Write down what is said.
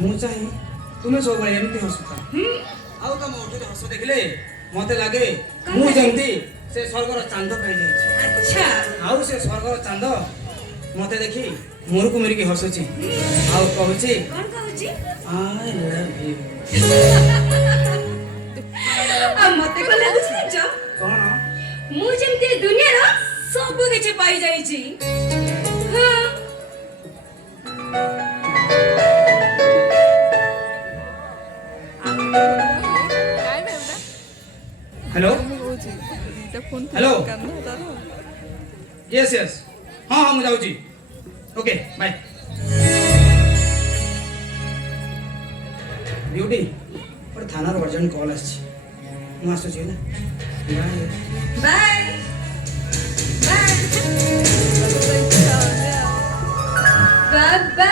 ମୁଁ ଚାହେଁ ତୁମେ ସବୁବେଳେ ଏମିତି ହସୁଥା ଆଉ ତମ ଓଠରେ ହସ ଦେଖିଲେ ମତେ ଲାଗେ ମୁଁ ଯେମିତି ସେ ସ୍ୱର୍ଗର ଚାନ୍ଦ ପାଇଯାଇଛି। ଆଚ୍ଛା ଆଉ ସେ ସ୍ୱର୍ଗର ଚାନ୍ଦ ମତେ ଦେଖି ମୁରୁକୁ ମୁରିକି ହସୁଛି ଆଉ କହୁଛି କଣ କହୁଛି? I love you. ଆଉ ମତେ କଣ ଲାଗୁଛି ଜାଣିଛ? କଣ? ମୁଁ ଯେମିତି ଏ ଦୁନିଆର ସବୁ କିଛି ପାଇଯାଇଛି। ହଁ हेलो हेलो यस यस हाँ हाँ मुझे जाऊँगी ओके बाय ब्यूटी और थाना अर्जेंट कॉल आसी ମୁଁ ଆସୁଛି ହେଲା ବାଏ ବାଏ ବାଏ ବାଏ